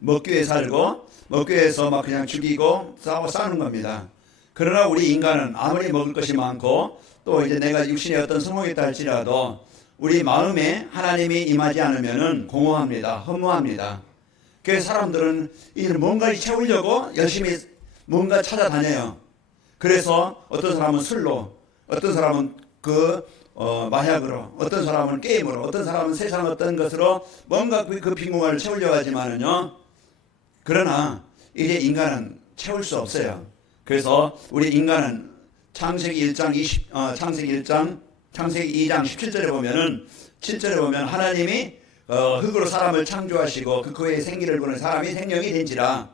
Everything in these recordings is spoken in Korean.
먹기 위해 살고 먹기 위해서 막 그냥 죽이고 싸우는 겁니다. 그러나 우리 인간은 아무리 먹을 것이 많고 또 이제 내가 육신의 어떤 성공이 있다 할지라도 우리 마음에 하나님이 임하지 않으면은 공허합니다. 허무합니다. 그래서 사람들은 이제 뭔가 채우려고 열심히 뭔가 찾아다녀요. 그래서 어떤 사람은 술로, 어떤 사람은 마약으로, 어떤 사람은 게임으로, 어떤 사람은 세상 어떤 것으로 뭔가 그 빈공간을 채우려고 하지만은요. 그러나 이제 인간은 채울 수 없어요. 그래서 우리 인간은 창세기 2장 17절에 보면은 7절에 보면 하나님이 흙으로 사람을 창조하시고 그의 생기를 보는 사람이 생명이 된지라.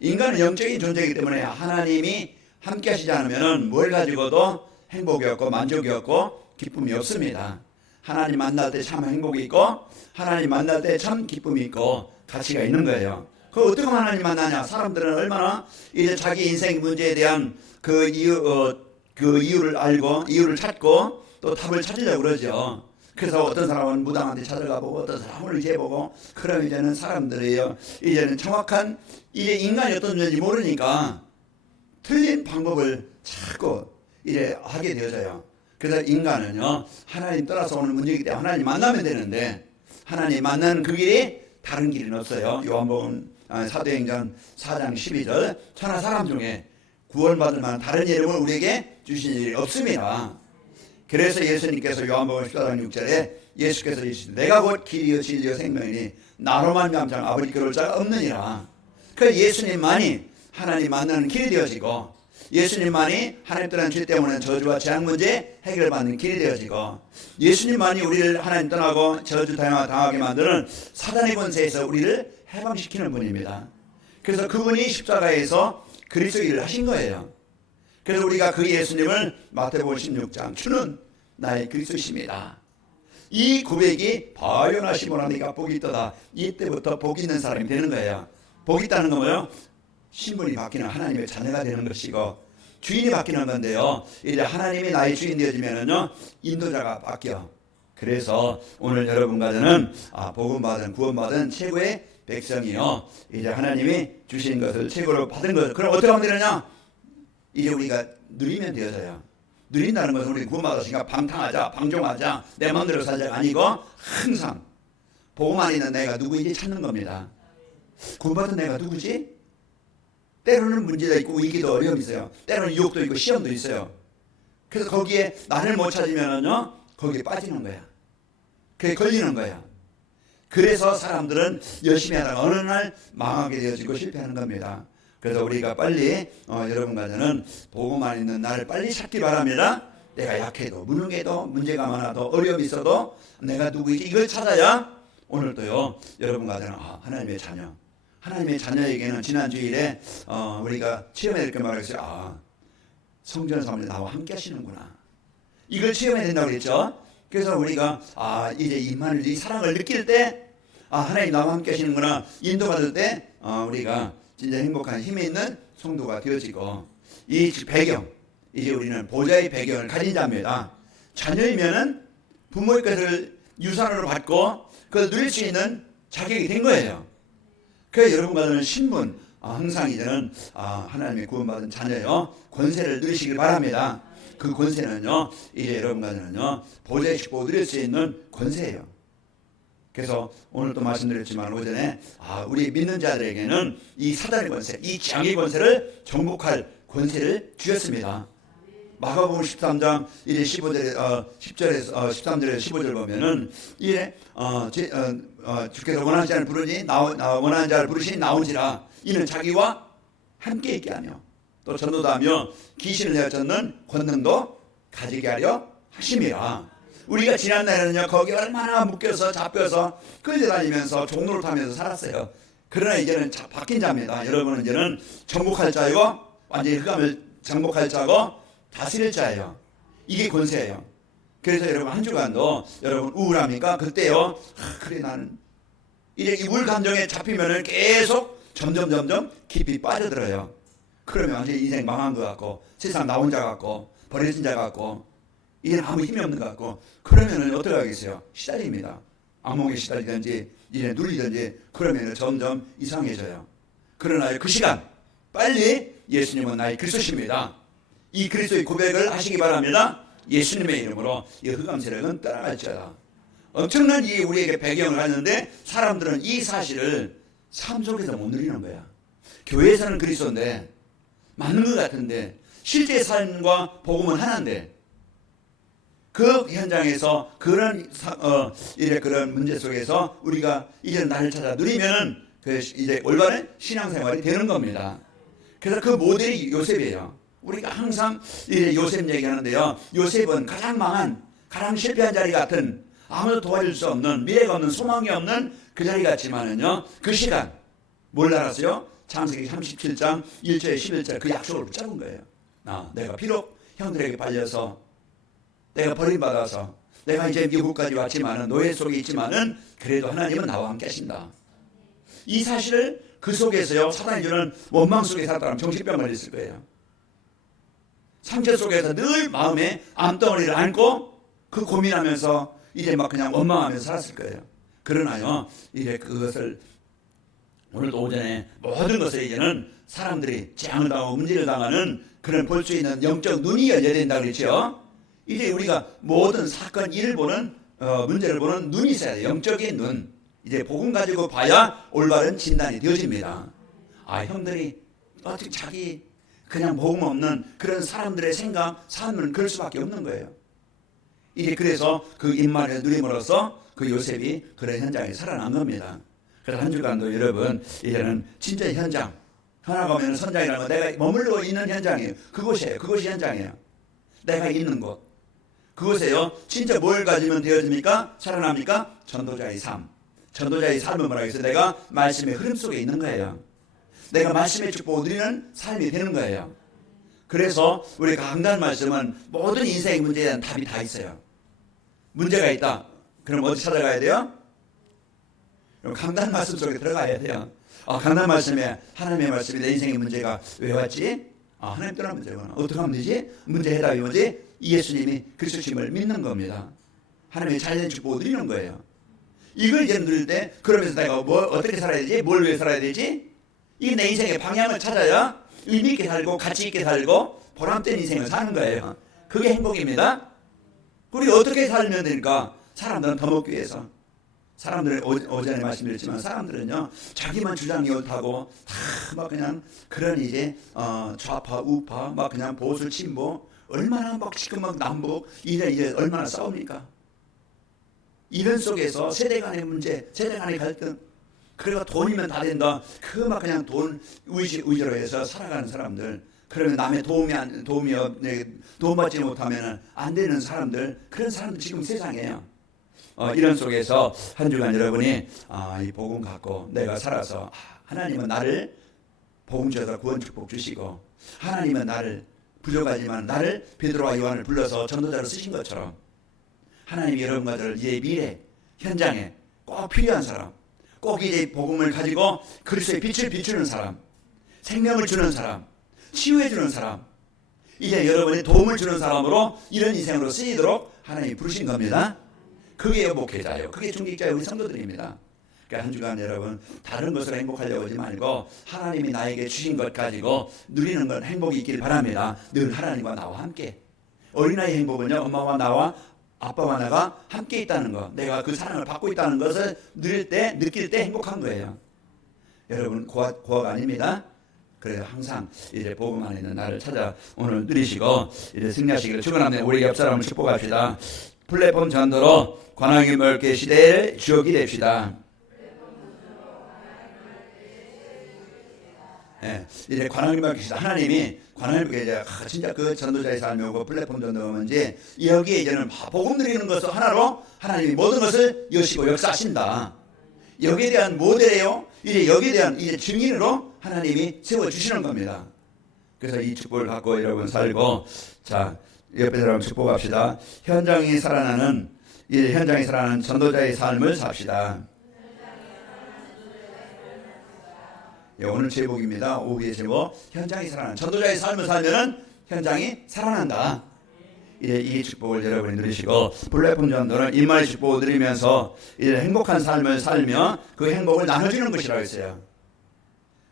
인간은 영적인 존재이기 때문에 하나님이 함께 하시지 않으면 뭘 가지고도 행복이 없고 만족이 없고 기쁨이 없습니다. 하나님 만날 때 참 행복이 있고 하나님 만날 때 참 기쁨이 있고 가치가 있는 거예요. 그 어떻게 하나님 만나냐? 사람들은 얼마나 이제 자기 인생 문제에 대한 그 이유를 알고 이유를 찾고 또 답을 찾으려고 그러죠. 그래서 어떤 사람은 무당한테 찾아가 보고 어떤 사람은 의지해보고 그럼 이제는 사람들이요. 이제는 정확한 이제 인간이 어떤 존재인지 모르니까 틀린 방법을 자꾸 이제 하게 되어져요. 그래서 인간은요 하나님 떠나서 오는 문제이기 때문에 하나님 만나면 되는데 하나님 만나는 그 길이 다른 길은 없어요. 요한복음 사도행전 4장 12절 천하 사람 중에 구원받을 만한 다른 이름을 우리에게 주신 일이 없습니다. 그래서 예수님께서 요한복음 14장 6절에 예수께서 이르시되 내가 곧 길이요 진리요 생명이니 나로만 감장 아버지께 올 자가 없느니라. 그래서 예수님만이 하나님 만나는 길이 되어지고 예수님만이 하나님 떠난 죄 때문에 저주와 재앙 문제 해결받는 길이 되어지고 예수님만이 우리를 하나님 떠나고 저주 당하게 만드는 사단의 권세에서 우리를 해방시키는 분입니다. 그래서 그분이 십자가에서 그리스도 일을 하신 거예요. 그래서 우리가 그 예수님을 마태복음 16장 주는 나의 그리스도십니다. 이 고백이 바요나 시몬아 네가 복이 있도다. 이때부터 복 있는 사람이 되는 거예요. 복 있다는 건 뭐예요? 신분이 바뀌는 하나님의 자녀가 되는 것이고 주인이 바뀌는 건데요. 이제 하나님이 나의 주인 되어지면은요 인도자가 바뀌어. 그래서 오늘 여러분과 저는 복음받은 구원받은 최고의 백성이요. 이제 하나님이 주신 것을 최고로 받은 것. 그럼 어떻게 하면 되느냐? 이제 우리가 누리면 되어져요. 누린다는 것은 우리 구원받았으니까 방탕하자, 방종하자, 내 마음대로 살자가 아니고 항상 복음 안에 있는 내가 누구인지 찾는 겁니다. 구원받은 내가 누구지? 때로는 문제가 있고 위기도 어려움이 있어요. 때로는 유혹도 있고 시험도 있어요. 그래서 거기에 나를 못 찾으면은요 거기에 빠지는 거야. 그게 걸리는 거야. 그래서 사람들은 열심히 하다가 어느 날 망하게 되어지고 실패하는 겁니다. 그래서 우리가 빨리 여러분과 저는 복음 안에 있는 나를 빨리 찾기 바랍니다. 내가 약해도 무능해도 문제가 많아도 어려움이 있어도 내가 누구인지 이걸 찾아야 오늘도요 여러분과 저는 하나님의 자녀. 하나님의 자녀에게는 지난 주일에 우리가 체험해야 될 게 말했어요. 성전 사모님 나와 함께 하시는구나. 이걸 체험해야 된다고 그랬죠. 그래서 우리가 이제 이 사랑을 느낄 때 하나님 나와 함께 하시는구나. 인도받을 때 우리가 진짜 행복한 힘이 있는 성도가 되어지고 이 배경 이제 우리는 보좌의 배경을 가진 자입니다. 자녀이면은 부모의 것을 유산으로 받고 그걸 누릴 수 있는 자격이 된 거예요. 그래서 여러분과 저는 신분 항상 이제는 하나님의 구원받은 자녀요 권세를 누리시길 바랍니다. 그 권세는요 이제 여러분과 저는요 보좌의 축복을 누릴 수 있는 권세예요. 그래서 오늘도 말씀드렸지만 오전에 우리 믿는 자들에게는 이 사단의 권세, 이 재앙의 권세를 정복할 권세를 주셨습니다. 마가복음 13장 이제 10절에서 13절에서 15절 보면은 이에 주께서 원하는 자를 부르니 원하는 자를 부르시니 나오지라. 이는 자기와 함께 있게 하며 또 전도하며 귀신을 내쫓는 권능도 가지게 하려 하심이라. 우리가 지난 날에는요 거기 얼마나 묶여서 잡혀서 끌려다니면서 종로를 타면서 살았어요. 그러나 이제는 바뀐 자입니다. 여러분은 이제는 정복할 자이고 완전히 흑암을 정복할 자고 다스릴 자예요. 이게 권세예요. 그래서 여러분 한 주간도 여러분 우울합니까? 그때요 그래 나는 이제 이 우울 감정에 잡히면은 계속 점점 깊이 빠져들어요. 그러면 완전히 인생 망한 것 같고 세상 나 혼자 같고 버려진 자 같고 이제 아무 힘이 없는 것 같고 그러면은 어떻게 하겠어요? 시달립니다. 악몽에 시달리든지 이제 누리든지 그러면 점점 이상해져요. 그러나 그 시간 빨리 예수님은 나의 그리스도십니다. 이 그리스도의 고백을 하시기 바랍니다. 예수님의 이름으로 이 흑암 세력은 떠나갈지어다. 엄청난 이 우리에게 배경을 하는데 사람들은 이 사실을 삶 속에서 못 누리는 거야. 교회에서는 그리스도인데 맞는 것 같은데 실제 삶과 복음은 하나인데 그 현장에서 그런 그런 문제 속에서 우리가 이제 나를 찾아 누리면은 그 이제 올바른 신앙생활이 되는 겁니다. 그래서 그 모델이 요셉이에요. 우리가 항상 이제 요셉 얘기하는데요. 요셉은 가장 망한, 가장 실패한 자리 같은 아무도 도와줄 수 없는 미래가 없는 소망이 없는 그 자리 같지만은요. 그 시간 뭘 알았어요? 창세기 37장 1절에 11절 그 약속을 붙잡은 거예요. 내가 비록 형들에게 발려서 내가 버림받아서 내가 이제 미국까지 왔지만은 노예 속에 있지만은 그래도 하나님은 나와 함께 하신다. 이 사실을 그 속에서요. 사단이 주는 원망 속에 살았다면 정신병 걸렸을 거예요. 상처 속에서 늘 마음에 암덩어리를 안고 그 고민하면서 이제 막 그냥 원망하면서 살았을 거예요. 그러나요. 이제 그것을 오늘도 오전에 모든 것에 이제는 사람들이 재앙을 당하고 문제를 당하는 그런 볼 수 있는 영적 눈이 열려야 된다고 그랬죠. 이제 우리가 모든 사건 일을 보는 문제를 보는 눈이 있어야 돼요. 영적인 눈. 이제 복음 가지고 봐야 올바른 진단이 되어집니다. 형들이 어떻게 자기 그냥 복음 없는 그런 사람들의 생각, 삶은 그럴 수밖에 없는 거예요. 이제 그래서 그 입만을 누림으로써 그 요셉이 그런 현장에 살아난 겁니다. 그래서 한 주간도 여러분 이제는 진짜 현장 현황하면 선장이라는 건 내가 머물러 있는 현장이에요. 그곳이 현장이에요. 내가 있는 곳 그곳에요. 진짜 뭘 가지면 되어집니까? 살아납니까? 전도자의 삶. 전도자의 삶은 뭐라고 해서 내가 말씀의 흐름 속에 있는 거예요. 내가 말씀의 축복을 누리는 삶이 되는 거예요. 그래서 우리 강단 말씀은 모든 인생의 문제에 대한 답이 다 있어요. 문제가 있다. 그럼 어디 찾아가야 돼요? 강단 말씀 속에 들어가야 돼요. 강단 말씀에 하나님의 말씀이 내 인생의 문제가 왜 왔지? 하나님 떠난 문제구나. 어떻게 하면 되지? 문제 해답이 뭐지? 예수님이 그리스도심을 믿는 겁니다. 하나님의 잘된 축복을 누리는 거예요. 이걸 이제 누릴 때 그러면서 내가 어떻게 살아야 되지? 뭘 위해 살아야 되지? 이게 내 인생의 방향을 찾아야 의미 있게 살고 가치 있게 살고 보람된 인생을 사는 거예요. 그게 행복입니다. 우리 어떻게 살면 되니까 사람들은 더 먹기 위해서 사람들은 오전에 말씀드렸지만 사람들은요 자기만 주장이 옳다고 다 막 그냥 그런 이제 좌파 우파 막 그냥 보수 진보 얼마나 막 지금 막 남북 이제 얼마나 싸웁니까? 이런 속에서 세대 간의 문제, 세대 간의 갈등, 그래가 돈이면 다 된다. 그 막 그냥 돈 위주로 해서 살아가는 사람들, 그러면 남의 도움받지 못하면 안 되는 사람들, 그런 사람들 지금 세상에요. 이런 속에서 한 주간 여러분이 이 복음 갖고 내가 살아서 하나님은 나를 복음 주셔서 구원 축복 주시고 하나님은 나를 부족하지만 나를 베드로와 요한을 불러서 전도자로 쓰신 것처럼 하나님이 여러분과 저를 이제 미래 현장에 꼭 필요한 사람, 꼭 이제 복음을 가지고 그리스도의 빛을 비추는 사람, 생명을 주는 사람, 치유해 주는 사람, 이제 여러분이 도움을 주는 사람으로 이런 인생으로 쓰이도록 하나님이 부르신 겁니다. 그게 목회자예요. 그게 중직자예요. 우리 성도들입니다. 그러니까 한 주간 여러분 다른 것으로 행복하려고 하지 말고 하나님이 나에게 주신 것 가지고 누리는 건 행복이 있길 바랍니다. 늘 하나님과 나와 함께. 어린아이 행복은요 엄마와 나와 아빠와 나가 함께 있다는 것, 내가 그 사랑을 받고 있다는 것을 느낄 때 행복한 거예요. 여러분 고아가 아닙니다. 그래서 항상 이제 복음 안에 있는 나를 찾아 오늘 누리시고 이제 승리하시기를 축원합니다. 우리 옆 사람을 축복합시다. 플랫폼 전도로 관왕의 멀게 시대의 주역이 됩시다. 네, 이제 관왕의 멀게 시대 하나님이 관왕의 멀게 이제 진짜 그 전도자의 삶이 오고 플랫폼 전도면지 여기에 이제는 복음 드리는 것을 하나로 하나님이 모든 것을 여시고 역사하신다. 여기에 대한 모델이에요. 이제 여기에 대한 이제 증인으로 하나님이 세워 주시는 겁니다. 그래서 이 축복을 갖고 여러분 살고 자. 옆에 사람 축복합시다. 현장에 살아나는 전도자의 삶을 삽시다. 오늘 제목입니다. 오후의 제목 현장에 살아나는 전도자의 삶을 살면은 현장이 살아난다. 이제 이 축복을 여러분이 누리시고 플랫폼 전도는 임마의 축복을 누리면서 이제 행복한 삶을 살며 그 행복을 나눠주는 것이라고 했어요.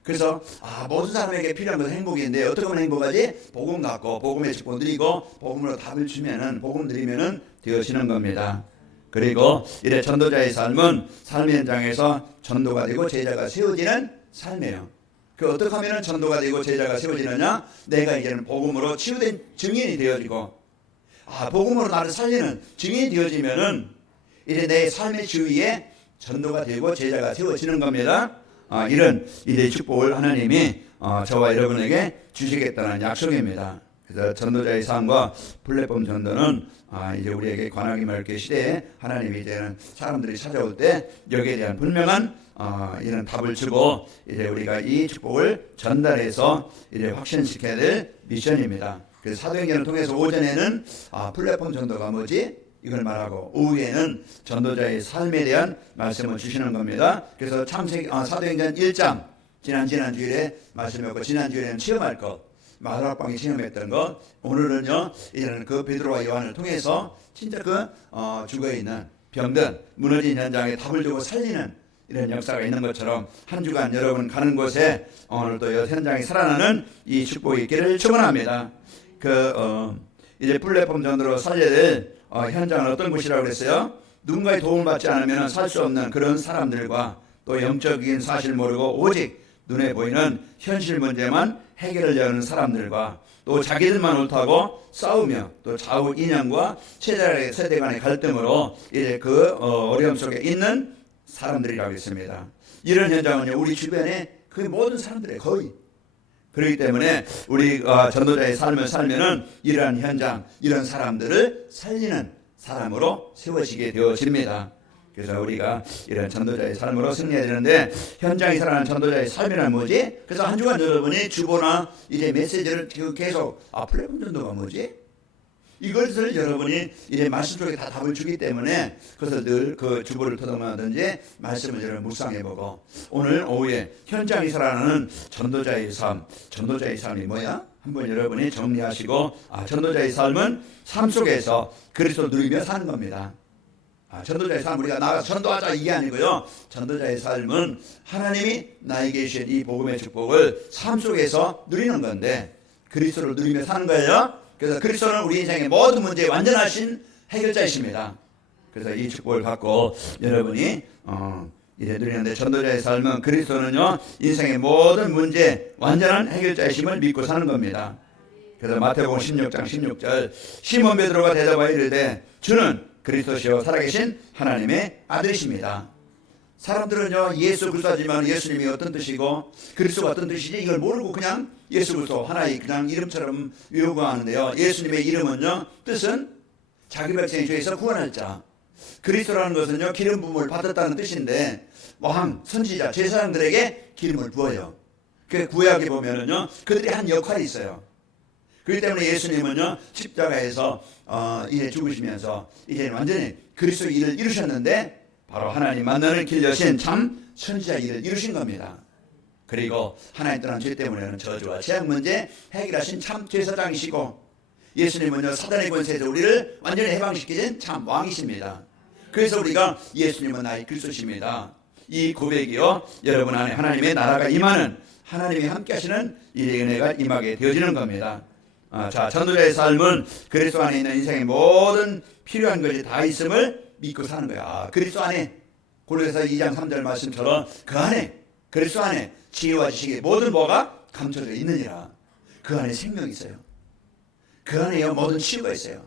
그래서 모든 사람에게 필요한 것은 행복인데 어떻게 하면 행복하지? 복음 갖고 복음의 축복 누리고 복음으로 답을 주면은 복음 누리면은 되어지는 겁니다. 그리고 이래 전도자의 삶은 삶의 현장에서 전도가 되고 제자가 세워지는 삶이에요. 그 어떻게 하면 전도가 되고 제자가 세워지느냐? 내가 이제는 복음으로 치유된 증인이 되어지고 복음으로 나를 살리는 증인이 되어지면은 이제 내 삶의 주위에 전도가 되고 제자가 세워지는 겁니다. 이런 이제 축복을 하나님이 저와 여러분에게 주시겠다는 약속입니다. 그래서 전도자의 삶과 플랫폼 전도는 이제 우리에게 관하기 맑게 시대에 하나님이 이제는 사람들이 찾아올 때 여기에 대한 분명한 이런 답을 주고 이제 우리가 이 축복을 전달해서 이제 확신시켜야 될 미션입니다. 그래서 사도행전을 통해서 오전에는 플랫폼 전도가 뭐지? 이걸 말하고 오후에는 전도자의 삶에 대한 말씀을 주시는 겁니다. 그래서 사도행전 1장 지난 주일에 말씀했고 지난 주일에는 체험할 것 마라방에 체험했던 것 오늘은요 이제는 그 베드로와 요한을 통해서 진짜 그 죽어있는 병든 무너진 현장에 답을 주고 살리는 이런 역사가 있는 것처럼 한 주간 여러분 가는 곳에 오늘도 현장이 살아나는 이 축복이 있기를 축원합니다. 이제 플랫폼 전도로 살려야 될 현장은 어떤 곳이라고 그랬어요? 누군가의 도움을 받지 않으면 살 수 없는 그런 사람들과 또 영적인 사실 모르고 오직 눈에 보이는 현실 문제만 해결하려는 사람들과 또 자기들만 옳다고 싸우며 또 좌우 이념과 세대 간의 갈등으로 이제 그 어려움 속에 있는 사람들이라고 했습니다. 이런 현장은요 우리 주변에 그 모든 사람들의 거의 그렇기 때문에 우리 전도자의 삶을 살면은 이러한 현장, 이런 사람들을 살리는 사람으로 세워지게 되어집니다. 그래서 우리가 이런 전도자의 삶으로 승리해야 되는데 현장에 살아가는 전도자의 삶이란 뭐지? 그래서 한 주간 여러분이 주보나 이제 메시지를 계속 플랫폼 전도가 뭐지? 이것을 여러분이 이제 말씀 속에 다 답을 주기 때문에 그래서 늘 그 주보를 토독하든지 말씀을 여러분 묵상해보고 오늘 오후에 현장에 살아가는 전도자의 삶이 뭐야? 한번 여러분이 정리하시고 전도자의 삶은 삶 속에서 그리스도를 누리며 사는 겁니다. 전도자의 삶 우리가 나가서 전도하자 이게 아니고요. 전도자의 삶은 하나님이 나에게 주신 이 복음의 축복을 삶 속에서 누리는 건데 그리스도를 누리며 사는 거예요. 그래서 그리스도는 우리 인생의 모든 문제에 완전하신 해결자이십니다. 그래서 이 축복을 받고 여러분이 이제 누리는데 전도자의 삶은 그리스도는요 인생의 모든 문제 완전한 해결자이심을 믿고 사는 겁니다. 그래서 마태복음 16장 16절 시몬 베드로가 대답하여 이르되 주는 그리스도시요 살아계신 하나님의 아들이십니다. 사람들은요 예수 그리스도 하지만 예수님이 어떤 뜻이고 그리스도가 어떤 뜻이지 이걸 모르고 그냥 예수 그리스도 하나의 그냥 이름처럼 요구하는데요. 예수님의 이름은요 뜻은 자기 백성 중에서 구원할 자. 그리스도라는 것은요 기름 부음을 받았다는 뜻인데 왕, 선지자, 제사장들에게 기름을 부어요. 그 구약에 보면은요 그들이 한 역할이 있어요. 그렇기 때문에 예수님은요 십자가에서 이제 죽으시면서 이제 완전히 그리스도 일을 이루셨는데 바로 하나님 만나는 길 여신 참 선지자 일을 이루신 겁니다. 그리고 하나님 떠난 죄 때문에는 저주와 재앙 문제 해결하신 참 제사장이시고 예수님은요 사단의 권세에서 우리를 완전히 해방시키신 참 왕이십니다. 그래서 우리가 예수님은 나의 그리스도십니다. 이 고백이요 여러분 안에 하나님의 나라가 임하는 하나님이 함께 하시는 이 은혜가 임하게 되어지는 겁니다. 자 전도자의 삶은 그리스도 안에 있는 인생의 모든 필요한 것이 다 있음을 믿고 사는 거야. 그리스도 안에 골로새서 2장 3절 말씀처럼 그 안에 그리스도 안에 지혜와 지식의 모든 뭐가 감춰져 있느니라. 그 안에 생명이 있어요. 그 안에요 모든 치유가 있어요.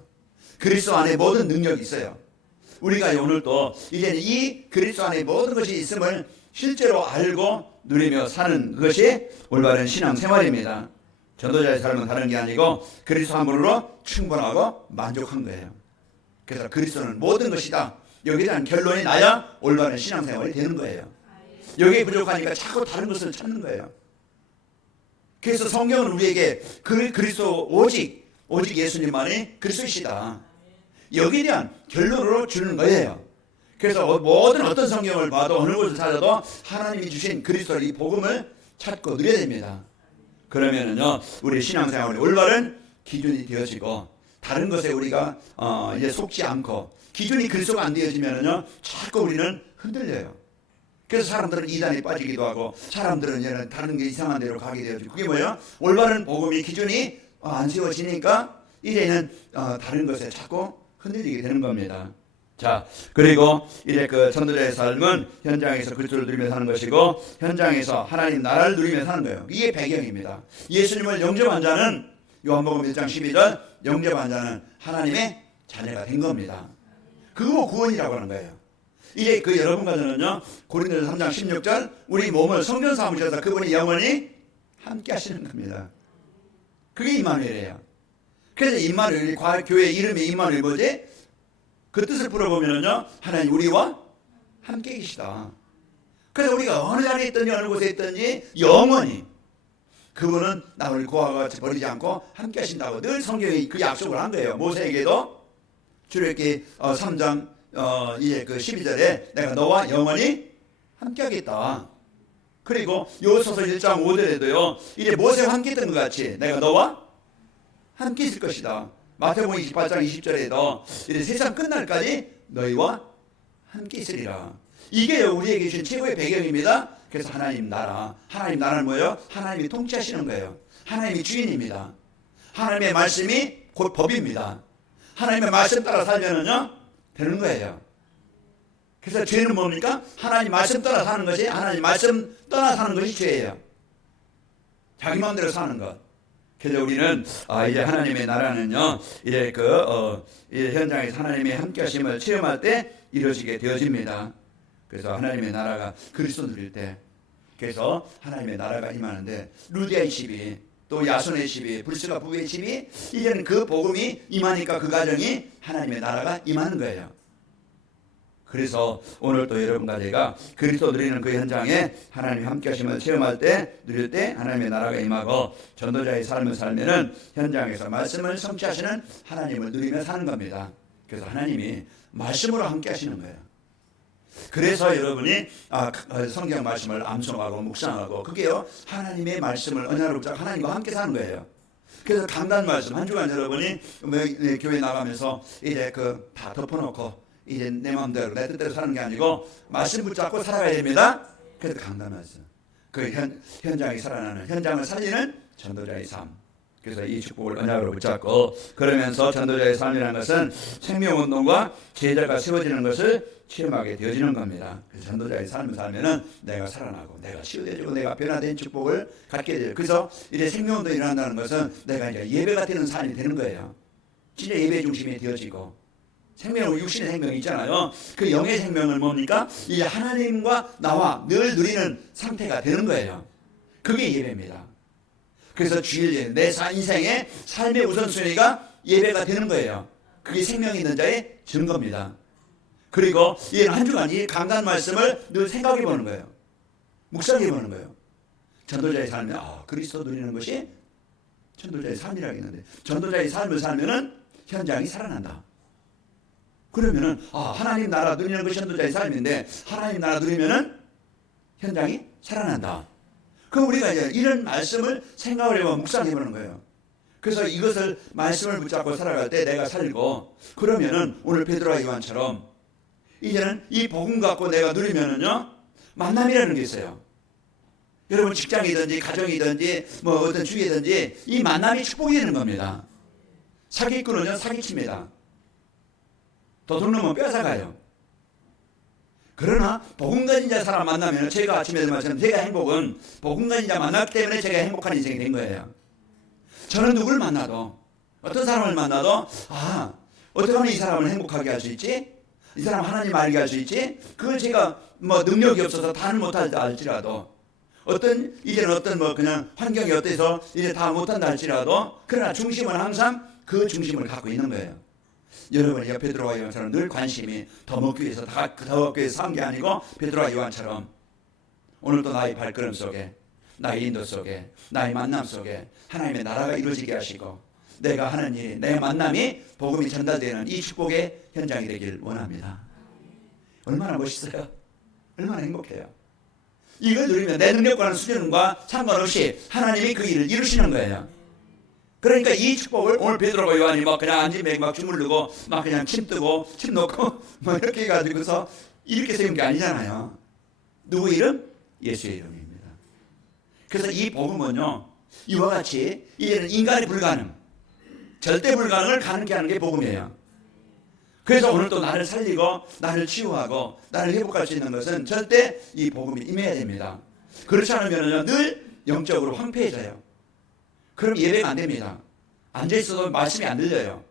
그리스도 안에 모든 능력이 있어요. 우리가 오늘 또 이제는 이 그리스도 안에 모든 것이 있음을 실제로 알고 누리며 사는 것이 올바른 신앙생활입니다. 전도자의 삶은 다른 게 아니고 그리스도 한 분으로 충분하고 만족한 거예요. 그래서 그리스도는 모든 것이다. 여기에 대한 결론이 나야 올바른 신앙생활이 되는 거예요. 여기에 부족하니까 자꾸 다른 것을 찾는 거예요. 그래서 성경은 우리에게 그리스도 오직 예수님만이 그리스도이시다. 여기에 대한 결론으로 주는 거예요. 그래서 모든 어떤 성경을 봐도 어느 곳을 찾아도 하나님이 주신 그리스도의 이 복음을 찾고 누려야 됩니다. 그러면은요 우리 신앙생활이 올바른 기준이 되어지고 다른 것에 우리가 이제 속지 않고 기준이 그리스도가 안 되어지면은요 자꾸 우리는 흔들려요. 그래서 사람들은 이단에 빠지기도 하고 사람들은 이제는 다른 게 이상한 데로 가게 되어지고 그게 뭐예요? 올바른 복음이 기준이 안 세워지니까 이제는 다른 것에 자꾸 흔들리게 되는 겁니다. 자, 그리고 이제 그 전도자의 삶은 현장에서 그리스도를 누리며 사는 것이고 현장에서 하나님 나라를 누리며 사는 거예요. 이게 배경입니다. 예수님을 영접한 자는 요한복음 1장 12절 영접한 자는 하나님의 자녀가 된 겁니다. 그거 구원이라고 하는 거예요. 이제 그 여러분과 저는요 고린도서 3장 16절 우리 몸을 성전 삼으셔서 그분이 영원히 함께 하시는 겁니다. 그게 임마누엘이에요. 그래서 임마누엘 교회 이름이 임마누엘 뭐지? 그 뜻을 풀어보면요 하나님 우리와 함께 계시다. 그래서 우리가 어느 자리에 있든지 어느 곳에 있든지 영원히 그분은 나를 고아와 같이 버리지 않고 함께 하신다고 늘 성경이 그 약속을 한 거예요. 모세에게도 출애굽기 3장 이제 그 12절에 내가 너와 영원히 함께 하겠다. 그리고 요소서 1장 5절에도요 이제 모세와 함께 했던 것 같이 내가 너와 함께 있을 것이다. 마태복음 28장 20절에도 이제 세상 끝날까지 너희와 함께 있으리라. 이게 우리에게 주신 최고의 배경입니다. 그래서 하나님 나라는 뭐예요? 하나님이 통치하시는 거예요. 하나님이 주인입니다. 하나님의 말씀이 곧 법입니다. 하나님의 말씀 따라 살면은요 되는 거예요. 그래서 죄는 뭡니까? 하나님 말씀 따라 사는 것이 하나님 말씀 떠나 사는 것이 죄예요. 자기 마음대로 사는 것. 그래서 우리는 이제 하나님의 나라는요 이제 이제 현장에서 하나님의 함께하심을 체험할 때 이루어지게 되어집니다. 그래서 하나님의 나라가 그리스도 누릴 때 그래서 하나님의 나라가 임하는데 루디아의 시비 또 야손의 시비 불스가 부부의 시비 이제는 그 복음이 임하니까 그 가정이 하나님의 나라가 임하는 거예요. 그래서 오늘 또 여러분과 제가 그리스도 누리는 그 현장에 하나님이 함께 하심을 체험할 때 누릴 때 하나님의 나라가 임하고 전도자의 삶을 살면은 현장에서 말씀을 성취하시는 하나님을 누리며 사는 겁니다. 그래서 하나님이 말씀으로 함께 하시는 거예요. 그래서 여러분이 성경 말씀을 암송하고 묵상하고 그게요 하나님의 말씀을 언약으로 붙잡고 하나님과 함께 사는 거예요. 그래서 강단 말씀 한 주간 여러분이 교회 나가면서 이제 다 덮어놓고 이제 내 마음대로 내 뜻대로 사는 게 아니고 말씀 붙잡고 살아가야 됩니다. 그래서 강단 말씀 그 현장이 살아나는 현장을 살리는 전도자의 삶. 그래서 이 축복을 언약으로 붙잡고 그러면서 전도자의 삶이라는 것은 생명운동과 제자가 세워지는 것을 체험하게 되어지는 겁니다. 그래서 전도자의 삶을 살면은 내가 살아나고 내가 치유되고 내가 변화된 축복을 갖게 돼요. 그래서 이제 생명운동이 일어난다는 것은 내가 이제 예배가 되는 삶이 되는 거예요. 진짜 예배 중심이 되어지고 생명은 육신의 생명이 있잖아요. 그 영의 생명은 뭡니까? 이제 하나님과 나와 늘 누리는 상태가 되는 거예요. 그게 예배입니다. 그래서 주일 내 인생의 삶의 우선순위가 예배가 되는 거예요. 그게 생명 있는 자의 증거입니다. 그리고 이 한 주간 이 강단 말씀을 늘 생각해 보는 거예요. 묵상해 보는 거예요. 전도자의 삶이 그리스도 누리는 것이 전도자의 삶이라고 했는데 전도자의 삶을 살면은 현장이 살아난다. 그러면은 하나님 나라 누리는 것이 전도자의 삶인데 하나님 나라 누리면은 현장이 살아난다. 그럼 우리가 이제 이런 말씀을 생각을 해보면 묵상해보는 거예요. 그래서 이것을 말씀을 붙잡고 살아갈 때 내가 살고 그러면은 오늘 베드로와 요한처럼 이제는 이 복음 갖고 내가 누리면은요 만남이라는 게 있어요. 여러분 직장이든지 가정이든지 뭐 어떤 주위든지 이 만남이 축복이 되는 겁니다. 사기꾼은요 사기칩니다. 도둑놈은 뺏어가요. 그러나 복음 가진 자 사람 만나면 제가 아침에 말씀드린 제가 행복은 복음 가진 자 만났기 때문에 제가 행복한 인생이 된 거예요. 저는 누구를 만나도 어떤 사람을 만나도 어떻게 하면 이 사람을 행복하게 할 수 있지? 이 사람 하나님 알게 할 수 있지? 그걸 제가 뭐 능력이 없어서 다는 못할다 할지라도 이제는 어떤 그냥 환경이 어때서 이제 다 못한다 할지라도 그러나 중심은 항상 그 중심을 갖고 있는 거예요. 여러분이 베드로와 요한처럼 늘 관심이 더 먹기 위해서 더 먹기 위해서 산 게 아니고 베드로와 요한처럼 오늘도 나의 발걸음 속에 나의 인도 속에 나의 만남 속에 하나님의 나라가 이루어지게 하시고 내가 하는 일, 내 만남이 복음이 전달되는 이 축복의 현장이 되길 원합니다. 얼마나 멋있어요? 얼마나 행복해요? 이걸 누리면 내 능력과는 수준과 상관없이 하나님이 그 일을 이루시는 거예요. 그러니까 이 축복을 오늘 베드로가 요한이 막 그냥 앉으면 막 주물르고 막 그냥 침 뜨고 침 놓고 막 이렇게 해가지고서 이렇게 세운 게 아니잖아요. 누구 이름? 예수의 이름입니다. 그래서 이 복음은요, 이와 같이 이제는 인간이 불가능, 절대 불가능을 가능케 하는 게 복음이에요. 그래서 오늘 또 나를 살리고 나를 치유하고 나를 회복할 수 있는 것은 절대 이 복음이 임해야 됩니다. 그렇지 않으면 늘 영적으로 황폐해져요. 그럼 예배가 안 됩니다. 앉아있어도 말씀이 안 들려요.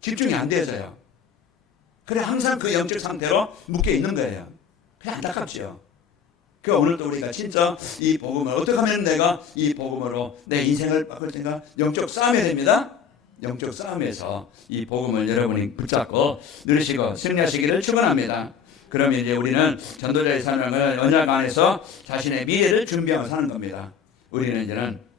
집중이 안 되어져요. 그래 항상 그 영적 상태로 묶여 있는 거예요. 그냥 안타깝죠. 그 오늘도 우리가 진짜 이 복음을 어떻게 하면 내가 이 복음으로 내 인생을 바꿀 텐가 영적 싸움해야 됩니다. 영적 싸움에서 이 복음을 여러분이 붙잡고 누리시고 승리하시기를 축원합니다. 그러면 이제 우리는 전도자의 사명을 언약 안에서 자신의 미래를 준비하며 사는 겁니다. 우리는 이제는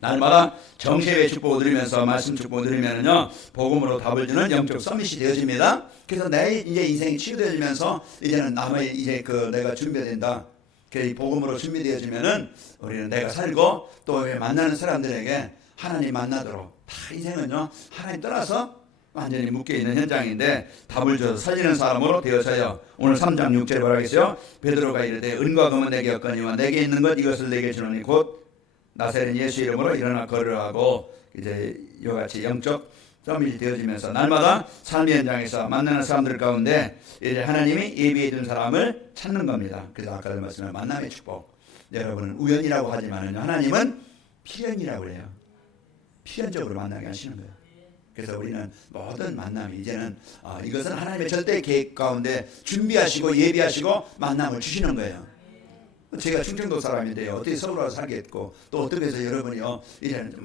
날마다 정세의 축복을 누리면서 말씀 축복을 누리면은요 복음으로 답을 주는 영적 서밋이 되어집니다. 그래서 내 이제 인생이 치유되어지면서 이제는 남의 이제 그 내가 준비해야 된다. 이 복음으로 준비되어지면은 우리는 내가 살고 또 만나는 사람들에게 하나님 만나도록 다 인생은요 하나님 떠나서 완전히 묶여있는 현장인데 답을 줘서 살리는 사람으로 되어서요. 오늘 3장 6절에 뭐라 하겠어요? 베드로가 이르되 은과 금은 내게 없거니와 내게 있는 것 이것을 내게 주노니 곧 나사렛 예수 이름으로 일어나 걸으라고 이제 이와 같이 영적 서밋이 되어지면서 날마다 삶의 현장에서 만나는 사람들 가운데 이제 하나님이 예비해 둔 사람을 찾는 겁니다. 그래서 아까도 말씀한 만남의 축복. 여러분은 우연이라고 하지만은요 하나님은 필연이라고 해요. 필연적으로 만나게 하시는 거예요. 그래서 우리는 모든 만남이 이제는 이것은 하나님의 절대 계획 가운데 준비하시고 예비하시고 만남을 주시는 거예요. 제가 충청도 사람인데요. 어떻게 서울 와서 살겠고 또 어떻게 해서 여러분이요 이제는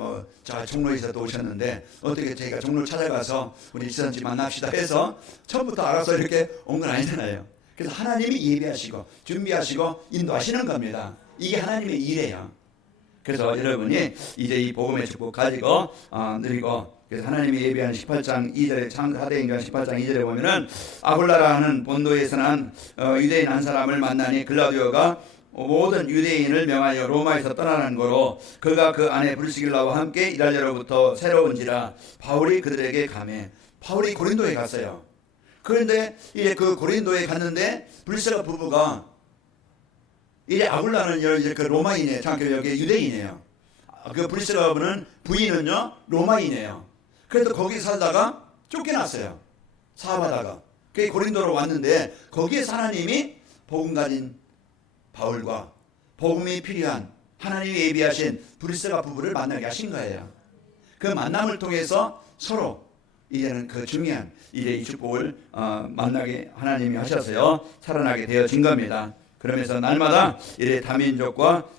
저 종로에서 또 오셨는데 어떻게 제가 종로를 찾아가서 우리 지선지 만납시다 해서 처음부터 알아서 이렇게 온 건 아니잖아요. 그래서 하나님이 예비하시고 준비하시고 인도하시는 겁니다. 이게 하나님의 일이에요. 그래서 여러분이 이제 이 복음의 축복 가지고 누리고 그래서 하나님이 예비한 18장 2절에 사도행전 18장 2절에 보면은 아굴라라 하는 본도에서 난 유대인 한 사람을 만나니 글라디오가 모든 유대인을 명하여 로마에서 떠나는 거로 그가 그 안에 브리스길라와 함께 이달리아로부터 새로운지라 바울이 그들에게 가매 바울이 고린도에 갔어요. 그런데 이제 그 고린도에 갔는데 브리스가 부부가 이제 아굴라는 이제 그 로마인이에요. 여기 유대인이에요. 그 브리스가는 부인은요 로마인이에요. 그래도 거기 살다가 쫓겨났어요. 사업하다가. 그 고린도로 왔는데 거기에서 하나님이 복음 가진 바울과 복음이 필요한 하나님이 예비하신 브리스가 부부를 만나게 하신 거예요. 그 만남을 통해서 서로 이제는 그 중요한 이제 이 축복을 만나게 하나님이 하셔서요 살아나게 되어진 겁니다. 그러면서 날마다 이제 다민족과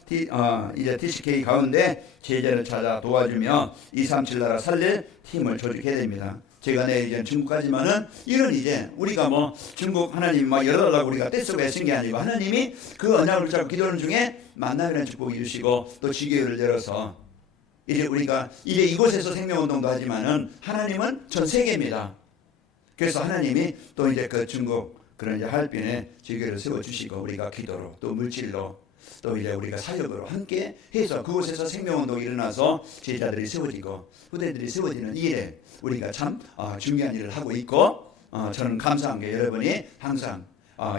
이제 TCK 가운데 제자를 찾아 도와주며 237 나라 살릴 팀을 조직해야 됩니다. 제가 내일 이제 중국 가지만은 이런 이제 우리가 중국 하나님 열어달라고 우리가 떼쓰고 애쓴 게 아니고 하나님이 그 언약을 잡고 기도하는 중에 만남이라는 축복을 이루시고 또 지교회를 열어서 이제 우리가 이제 이곳에서 생명운동도 하지만은 하나님은 전 세계입니다. 그래서 하나님이 또 이제 그 중국 그런 이제 하얼빈에 지교회를 세워주시고 우리가 기도로 또 물질로 또 이제 우리가 사역으로 함께 해서 그곳에서 생명운동이 일어나서 제자들이 세워지고 후대들이 세워지는 이 일에 우리가 참 중요한 일을 하고 있고 저는 감사한 게 여러분이 항상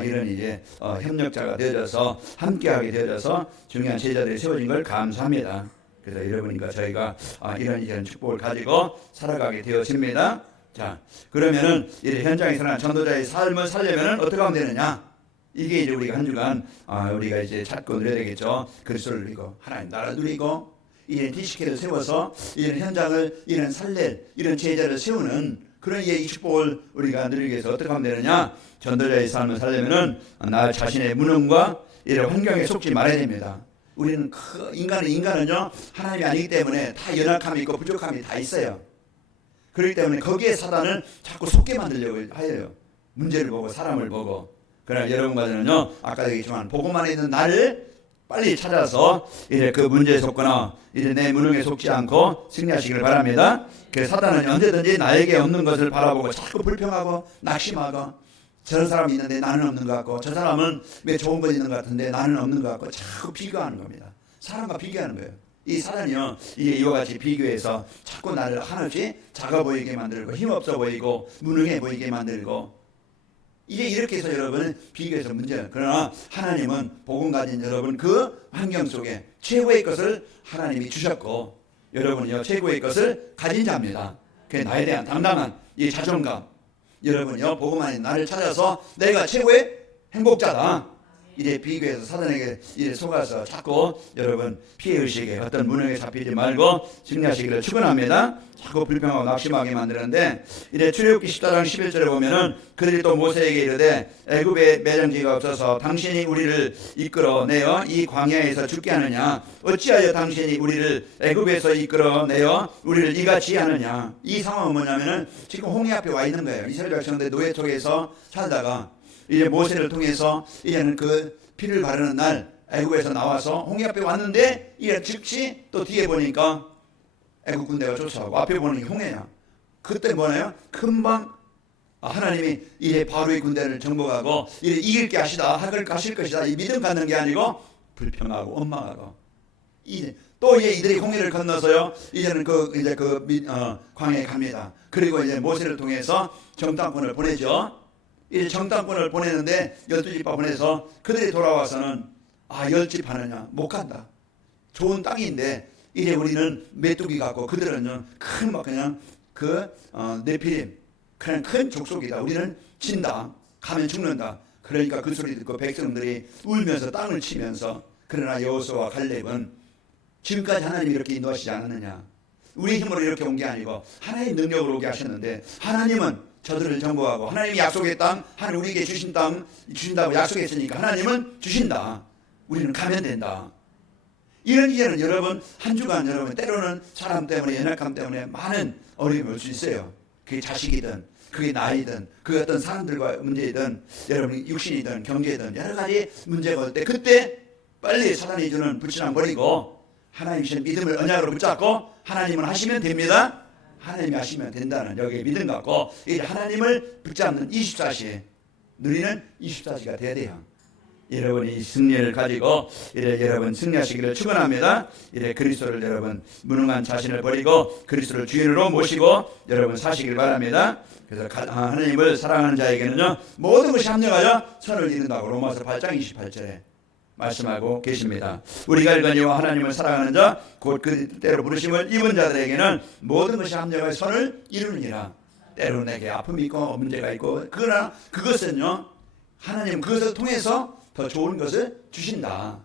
이런 이제 협력자가 되어져서 함께하게 되어져서 중요한 제자들이 세워진 걸 감사합니다. 그래서 여러분과 저희가 이런 축복을 가지고 살아가게 되었습니다. 자, 그러면은 이제 현장에 일어난 전도자의 삶을 살려면은 어떻게 하면 되느냐? 이게 이제 우리가 한 주간 우리가 이제 찾고 누려야 되겠죠. 그리스도를 누리고 하나님 나라 누리고 이런 TCK를 세워서 이런 현장을 이런 살릴 이런 제자를 세우는 그런 이 축복을 우리가 누리기 위해서 어떻게 하면 되느냐? 전도자의 삶을 살려면은 나 자신의 무능과 이런 환경에 속지 말아야 됩니다. 우리는 인간은요 하나님이 아니기 때문에 다 연약함이 있고 부족함이 다 있어요. 그렇기 때문에 거기에 사단은 자꾸 속게 만들려고 해요. 문제를 보고 사람을 보고. 그러나 여러분과 저는요 아까도 얘기했지만 복음 안에 있는 나를 빨리 찾아서 이제 그 문제에 속거나 이제 내 무능에 속지 않고 승리하시기를 바랍니다. 그 사단은 언제든지 나에게 없는 것을 바라보고 자꾸 불평하고 낙심하고 저런 사람이 있는데 나는 없는 것 같고 저 사람은 왜 좋은 거 있는 것 같은데 나는 없는 것 같고 자꾸 비교하는 겁니다. 사람과 비교하는 거예요. 이 사단이요, 이와 같이 비교해서 자꾸 나를 하나씩 작아 보이게 만들고 힘없어 보이고 무능해 보이게 만들고, 이제 이렇게 해서 여러분 비교해서 문제는, 그러나 하나님은 복음 가진 여러분 그 환경 속에 최고의 것을 하나님이 주셨고, 여러분이요 최고의 것을 가진 자입니다. 그게 나에 대한 당당한 이 자존감, 여러분이요 복음 안에 나를 찾아서 내가 최고의 행복자다, 이제 비교해서 사단에게 이제 속아서 자꾸 여러분 피해의식에 어떤 무능에 잡히지 말고 승리하시기를 축원합니다. 자꾸 불평하고 낙심하게 만드는데, 이제 출애굽기 14장 11절에 보면은 그들이 또 모세에게 이르되 애굽에 매장지가 없어서 당신이 우리를 이끌어내어 이 광야에서 죽게 하느냐, 어찌하여 당신이 우리를 애굽에서 이끌어내어 우리를 이같이 하느냐. 이 상황은 뭐냐면은 지금 홍해 앞에 와 있는 거예요. 이스라엘 백성들 노예 속에서 살다가 이제 모세를 통해서 이제는 그 피를 바르는 날 애굽에서 나와서 홍해 앞에 왔는데, 이제 즉시 또 뒤에 보니까 애굽 군대가 쫓아오고 앞에 보는 게 홍해야. 그때 뭐냐요? 금방 하나님이 이제 바로의 군대를 정복하고 이제 이길 게 하실 것이다, 이 믿음 갖는 게 아니고 불평하고 원망하고, 이제 또 이제 이들이 홍해를 건너서요 이제는 광야에 갑니다. 그리고 이제 모세를 통해서 정탐꾼을 보내죠. 이제 정탐꾼을 보내는데 12지파 보내서 그들이 돌아와서는 10집 하느냐, 못 간다. 좋은 땅인데 이제 우리는 메뚜기 같고 그들은 큰 그냥 네피림 그냥 큰 족속이다, 우리는 진다, 가면 죽는다. 그러니까 그 소리 듣고 백성들이 울면서 땅을 치면서, 그러나 여호수아와 갈렙은 지금까지 하나님이 이렇게 인도하시지 않았느냐, 우리 힘으로 이렇게 온 게 아니고 하나님의 능력으로 오게 하셨는데, 하나님은 저들을 정복하고 하나님이 약속의 땅, 하나님 우리에게 주신 땅 주신다고 약속했으니까 하나님은 주신다, 우리는 가면 된다. 이런 이제는 여러분 한 주간 여러분 때로는 사람 때문에 연약함 때문에 많은 어려움이 올 수 있어요. 그게 자식이든 그게 나이든 그 어떤 사람들과 문제이든 여러분 육신이든 경제든 여러 가지 문제가 올 때, 그때 빨리 사단이 주는 불신앙 버리고 하나님 주신 믿음을 언약으로 붙잡고 하나님은 하시면 됩니다, 하나님이 하시면 된다는 여기에 믿음 갖고 이제 하나님을 붙잡는 24시 누리는 24시가 돼야 돼요. 여러분이 승리를 가지고 이제 여러분 승리하시기를 축원합니다. 이제 그리스도를 여러분 무능한 자신을 버리고 그리스도를 주인으로 모시고 여러분 사시길 바랍니다. 그래서 하나님을 사랑하는 자에게는요 모든 것이 합력하여 선을 이룬다고 로마서 8장 28절에 말씀하고 계십니다. 우리가 일반이와 하나님을 사랑하는 자 곧 그때로 부르심을 입은 자들에게는 모든 것이 합력하여 선을 이루느니라. 때로는 내게 아픔이 있고 문제가 있고, 그러나 그것은요 하나님 그것을 통해서 더 좋은 것을 주신다.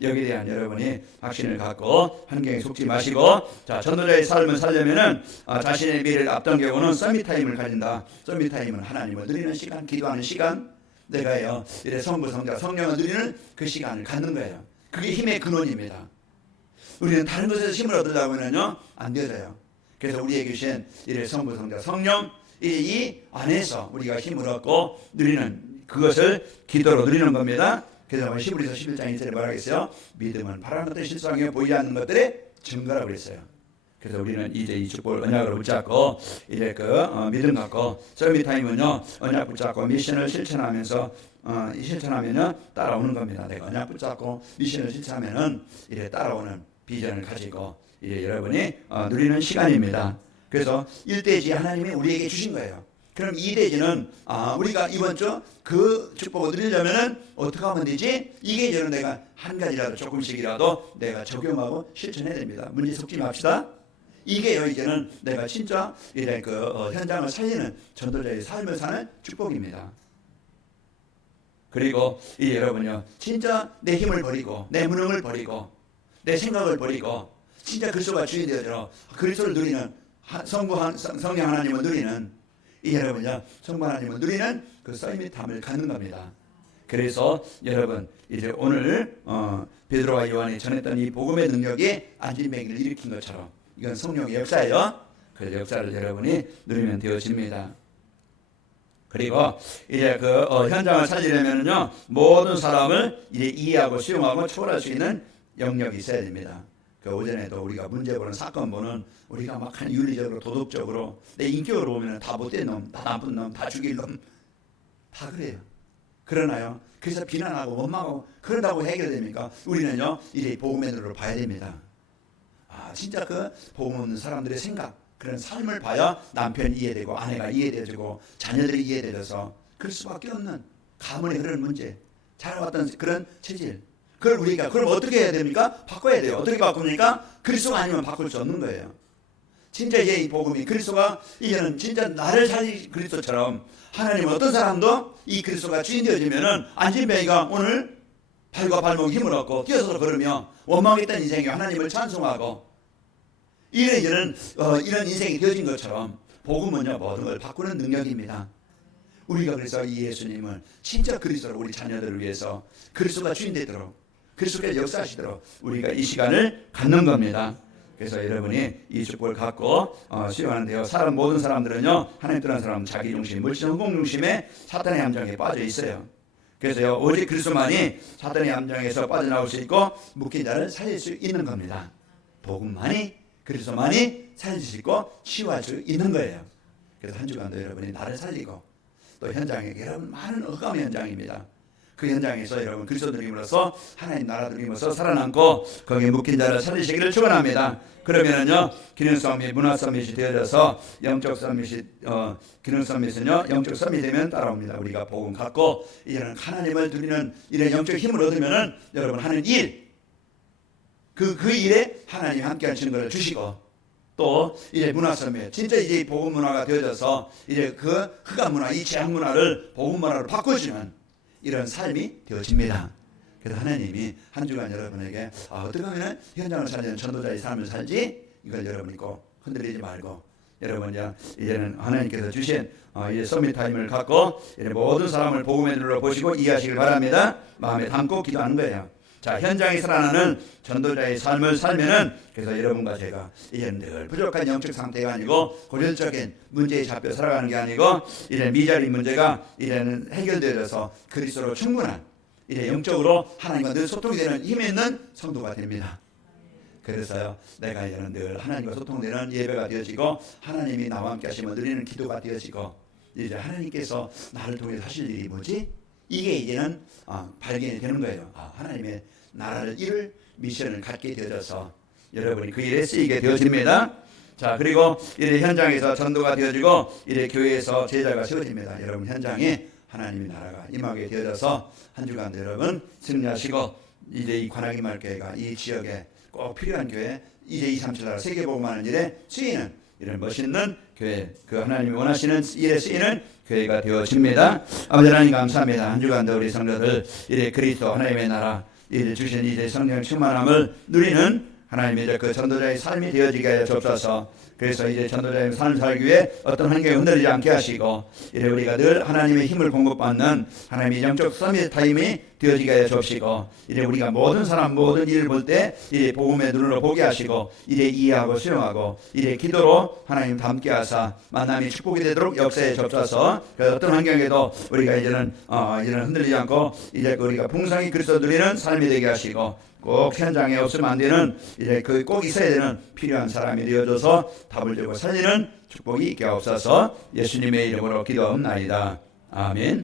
여기에 대한 여러분이 확신을 갖고 환경에 속지 마시고, 자 전도자의 삶을 살려면은 자신의 미래를 앞둔 경우는 서밋타임을 가진다. 서밋타임은 하나님을 누리는 시간, 기도하는 시간, 내가요 이래 성부 성자 성령을 누리는 그 시간을 갖는 거예요. 그게 힘의 근원입니다. 우리는 다른 것에서 힘을 얻으려고 하면요 안 되어요. 그래서 우리에게 주신 이래 성부 성자 성령 이 안에서 우리가 힘을 얻고 누리는 그것을 기도로 누리는 겁니다. 그래서 히브리서 11장 1절에 말하겠어요. 믿음은 바라는 것들 실상에 보이지 않는 것들의 증거라고 그랬어요. 그래서 우리는 이제 이 축복을 언약으로 붙잡고 이제 믿음 갖고 서밋타임은요 언약 붙잡고 미션을 실천하면서 실천하면요 따라오는 겁니다. 내가 언약 붙잡고 미션을 실천하면은 이제 따라오는 비전을 가지고 이제 여러분이 누리는 시간입니다. 그래서 1대지 하나님이 우리에게 주신 거예요. 그럼 2대지는 우리가 이번 주 그 축복을 누리려면은 어떻게 하면 되지? 이게 저는 내가 한 가지라도 조금씩이라도 내가 적용하고 실천해야 됩니다. 문제 속지 맙시다. 이게요 이제는 내가 진짜 이제 현장을 살리는 전도자의 삶을 사는 축복입니다. 그리고 이 여러분요 진짜 내 힘을 버리고 내 무능을 버리고 내 생각을 버리고 진짜 그리스도가 주인 되어서 그리스도를 누리는 성령 하나님을 누리는 이 여러분요 성부 하나님을 누리는 그 서밋함을 갖는 겁니다. 그래서 여러분 이제 오늘 베드로와 요한이 전했던 이 복음의 능력이 안진뱅이를 일으킨 것처럼 이건 성령의 역사예요. 그 역사를 여러분이 누리면 되어집니다. 그리고 이제 현장을 살리려면요 모든 사람을 이제 이해하고 수용하고 초월할 수 있는 영역이 있어야 됩니다. 오전에도 우리가 문제 보는 사건 보는 우리가 막 윤리적으로 도덕적으로 내 인격으로 보면 다 못된 놈, 다 나쁜 놈, 다 죽일 놈, 다 그래요. 그러나요? 그래서 비난하고 원망하고 그런다고 해결됩니까? 우리는요 이제 복음의 눈으로 봐야 됩니다. 진짜 그 복음 없는 사람들의 생각, 그런 삶을 봐야 남편이 이해되고 아내가 이해되고 자녀들이 이해되어서 그럴 수밖에 없는 가문의 그런 문제, 자라왔던 그런 체질, 그걸 우리가 그럼 어떻게 해야 됩니까? 바꿔야 돼요. 어떻게 바꿉니까? 그리스도가 아니면 바꿀 수 없는 거예요. 진짜 이제 이 복음이 그리스도가 이제는 진짜 나를 살린 그리스도처럼 하나님 어떤 사람도 이 그리스도가 주인 되어지면은 안진뱅이가 오늘 발과 발목 힘을 얻고 뛰어서 걸으며 원망했던 인생에 하나님을 찬송하고 이런 인생이 되어진 것처럼 복음은요 모든 걸 바꾸는 능력입니다. 우리가 그래서 이 예수님을 진짜 그리스도로 우리 자녀들을 위해서 그리스도가 주인 되도록 그리스도께서 역사하시도록 우리가 이 시간을 갖는 겁니다. 그래서 여러분이 이 축복을 갖고 수용하는데요. 모든 사람들은요 하나님 떠난 사람은 자기 중심, 물질 성공 중심에 사탄의 함정에 빠져 있어요. 그래서요 오직 그리스도만이 사탄의 함정에서 빠져나올 수 있고 묶인 자를 살릴 수 있는 겁니다. 복음만이 그리스도만이 살릴 수 있고 치유할 수 있는 거예요. 그래서 한 주간도 여러분이 나를 살리고 또 현장에 여러분 많은 억감 현장입니다. 그 현장에서 여러분 그리스도 누림으로써 하나님 나라 누림으로써 살아남고 거기에 묶인 자를 살리시기를 축원합니다. 그러면은요 기능 서밋, 문화 서밋이 되어져서 영적 서밋이 기능 서밋은요 영적 서밋이 되면 따라옵니다. 우리가 복음 갖고 이제는 하나님을 누리는 이런 영적 힘을 얻으면은 여러분 하는 일 그 일에 하나님 함께 하시는 것을 주시고 또 이제 문화 서밋 진짜 이제 복음 문화가 되어져서 이제 그 흑암 문화 이 제약 문화를 복음 문화로 바꿔주는 이런 삶이 되어집니다. 그래서 하나님이 한 주간 여러분에게 어떻게 하면 현장을 살리는 전도자의 삶을 살지 이걸 여러분이 꼭 흔들리지 말고 여러분 이제는 하나님께서 주신 이제 서밋 타임을 갖고 이제 모든 사람을 복음의 눈으로 보시고 이해하시길 바랍니다. 마음에 담고 기도하는 거예요. 자 현장에 살아나는 전도자의 삶을 살면은 그래서 여러분과 제가 이제는 늘 부족한 영적 상태가 아니고 고질적인 문제에 잡혀 살아가는 게 아니고 이제 미자리 문제가 이제는 해결되어서 그리스도로 충분한 이제 영적으로 하나님과 늘 소통이 되는 힘이 있는 성도가 됩니다. 그래서요 내가 이제는 늘 하나님과 소통되는 예배가 되어지고 하나님이 나와 함께 하시면 드리는 기도가 되어지고 이제 하나님께서 나를 통해서 하실 일이 뭐지? 이게 이제는 발견이 되는 거예요. 하나님의 나라를 이룰 미션을 갖게 되어져서 여러분이 그 일에 쓰이게 되어집니다. 자 그리고 이제 현장에서 전도가 되어지고 이제 교회에서 제자가 세워집니다. 여러분 현장에 하나님의 나라가 임하게 되어져서 한 주간 여러분 승리하시고 이제 이 관악이 말교회가 이 지역에 꼭 필요한 교회 이제 237 나라 세계복음하는 일에 쓰이는 이런 멋있는 교회 그 하나님이 원하시는 일에 쓰이는 교회가 되어집니다. 아버지 하나님 감사합니다. 한 주간도 우리 성도들 이제 그리스도 하나님의 나라 이제 주신 이제 성령 충만함을 누리는 하나님의 이제 그 전도자의 삶이 되어지게 하여 주옵소서. 그래서 이제 전도자의 삶을 살기 위해 어떤 환경에 흔들리지 않게 하시고 이제 우리가 늘 하나님의 힘을 공급받는 하나님의 영적 서밋 타임이 되어지게 하여 주옵시고 이제 우리가 모든 사람 모든 일을 볼 때 이제 복음의 눈으로 보게 하시고 이제 이해하고 수용하고 이제 기도로 하나님 함께 하사 만남이 축복이 되도록 역사에 주옵소서. 그래서 어떤 환경에도 우리가 이제는 흔들리지 않고 이제 우리가 풍성히 그리스도 누리는 삶이 되게 하시고 꼭 현장에 없으면 안 되는 이제 그 꼭 있어야 되는 필요한 사람이 되어줘서 답을 주고 살리는 축복이 있게 하옵소서. 예수님의 이름으로 기도하옵나이다. 아멘.